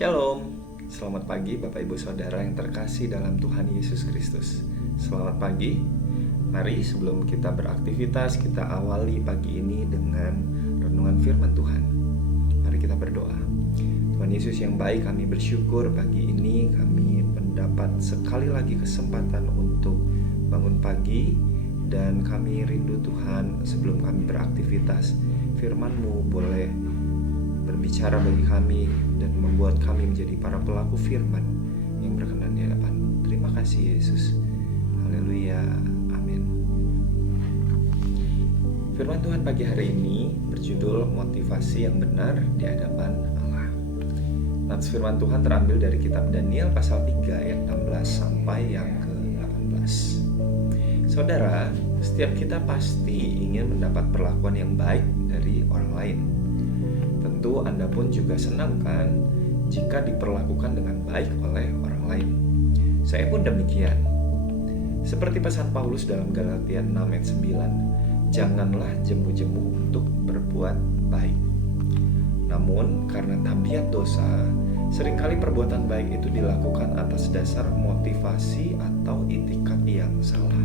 Shalom, selamat pagi Bapak Ibu Saudara yang terkasih dalam Tuhan Yesus Kristus. Selamat pagi, mari sebelum kita beraktivitas kita awali pagi ini dengan renungan firman Tuhan. Mari kita berdoa. Tuhan Yesus yang baik, kami bersyukur pagi ini kami mendapat sekali lagi kesempatan untuk bangun pagi. Dan kami rindu Tuhan sebelum kami beraktivitas, firman-Mu boleh berbicara bagi kami dan membuat kami menjadi para pelaku firman yang berkenan di hadapan-Mu. Terima kasih Yesus. Haleluya. Amin. Firman Tuhan pagi hari ini berjudul motivasi yang benar di hadapan Allah. Nats firman Tuhan terambil dari kitab Daniel pasal 3 ayat 16 sampai yang ke-18. Saudara, setiap kita pasti ingin mendapat perlakuan yang baik dari orang lain. Tentu Anda pun juga senang kan jika diperlakukan dengan baik oleh orang lain. Saya pun demikian. Seperti pesan Paulus dalam Galatia 6 ayat 9, janganlah jemu-jemu untuk berbuat baik. Namun karena tabiat dosa, seringkali perbuatan baik itu dilakukan atas dasar motivasi atau itikat yang salah.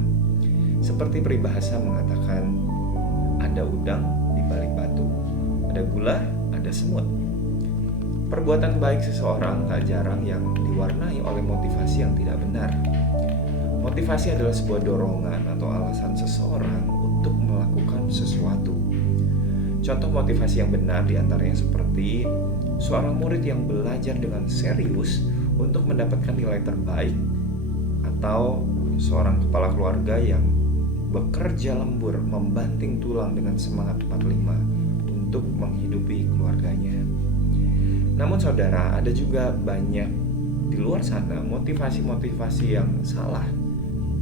Seperti peribahasa mengatakan, ada udang di balik batu, ada gula, ada semut. Perbuatan baik seseorang tak jarang yang diwarnai oleh motivasi yang tidak benar. Motivasi adalah sebuah dorongan atau alasan seseorang untuk melakukan sesuatu. Contoh motivasi yang benar diantaranya seperti seorang murid yang belajar dengan serius untuk mendapatkan nilai terbaik, atau seorang kepala keluarga yang bekerja lembur membanting tulang dengan semangat 45 untuk menghidupi keluarganya. Namun saudara, ada juga banyak di luar sana motivasi-motivasi yang salah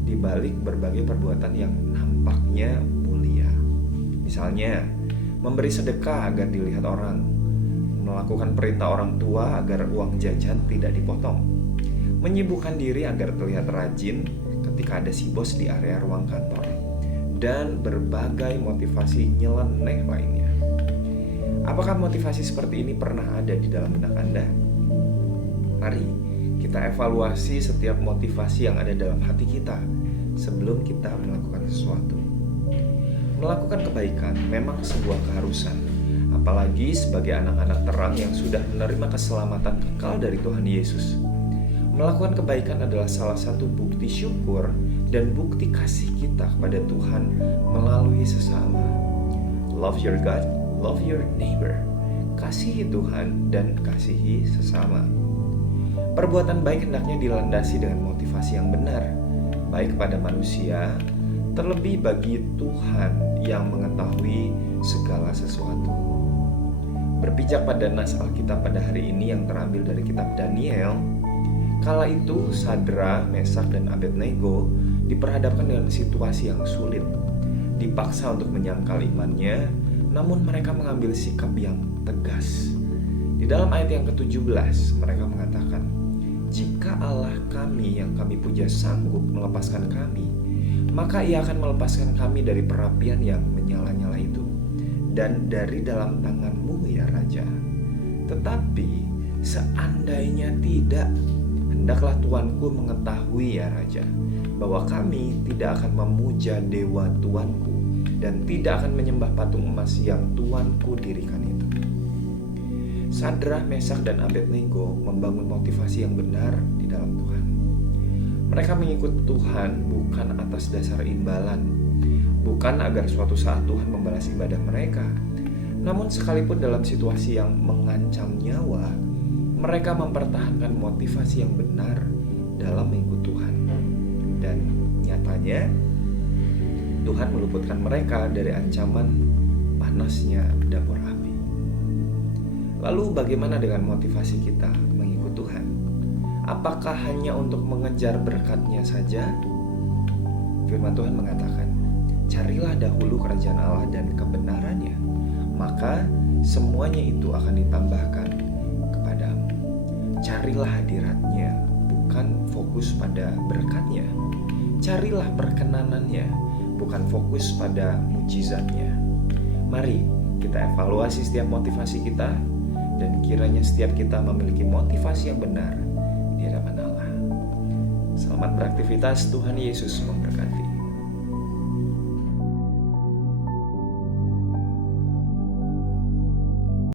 di balik berbagai perbuatan yang nampaknya mulia. Misalnya, memberi sedekah agar dilihat orang, melakukan perintah orang tua agar uang jajan tidak dipotong, menyibukkan diri agar terlihat rajin ketika ada si bos di area ruang kantor, dan berbagai motivasi nyeleneh lainnya. Apakah motivasi seperti ini pernah ada di dalam benak Anda? Mari kita evaluasi setiap motivasi yang ada dalam hati kita sebelum kita melakukan sesuatu. Melakukan kebaikan memang sebuah keharusan, apalagi sebagai anak-anak terang yang sudah menerima keselamatan kekal dari Tuhan Yesus. Melakukan kebaikan adalah salah satu bukti syukur dan bukti kasih kita kepada Tuhan melalui sesama. Love your God, love your neighbor. Kasihi Tuhan dan kasihi sesama. Perbuatan baik hendaknya dilandasi dengan motivasi yang benar, baik kepada manusia, terlebih bagi Tuhan yang mengetahui segala sesuatu. Berpijak pada nas Alkitab pada hari ini yang terambil dari kitab Daniel, kala itu Sadra, Mesak, dan Abednego diperhadapkan dengan situasi yang sulit. Dipaksa untuk menyangkal imannya, namun mereka mengambil sikap yang tegas. Di dalam ayat yang ke-17 mereka mengatakan, jika Allah kami yang kami puja sanggup melepaskan kami, maka Ia akan melepaskan kami dari perapian yang menyala-nyala itu dan dari dalam tangan-Mu ya Raja. Tetapi seandainya tidak, hendaklah Tuanku mengetahui ya Raja, bahwa kami tidak akan memuja dewa Tuanku dan tidak akan menyembah patung emas yang Tuanku dirikan itu. Sadra, Mesak, dan Abednego membangun motivasi yang benar di dalam Tuhan. Mereka mengikut Tuhan bukan atas dasar imbalan, bukan agar suatu saat Tuhan membalas ibadah mereka. Namun sekalipun dalam situasi yang mengancam nyawa, mereka mempertahankan motivasi yang benar dalam mengikut Tuhan. Dan nyatanya Tuhan meluputkan mereka dari ancaman panasnya dapur api. Lalu bagaimana dengan motivasi kita mengikut Tuhan? Apakah hanya untuk mengejar berkat-Nya saja? Firman Tuhan mengatakan, carilah dahulu kerajaan Allah dan kebenaran-Nya, maka semuanya itu akan ditambahkan kepadamu. Carilah hadirat-Nya, bukan fokus pada berkat-Nya. Carilah perkenanan-Nya, bukan fokus pada mujizat-Nya. Mari kita evaluasi setiap motivasi kita dan kiranya setiap kita memiliki motivasi yang benar di hadapan Allah. Selamat beraktivitas, Tuhan Yesus memberkati.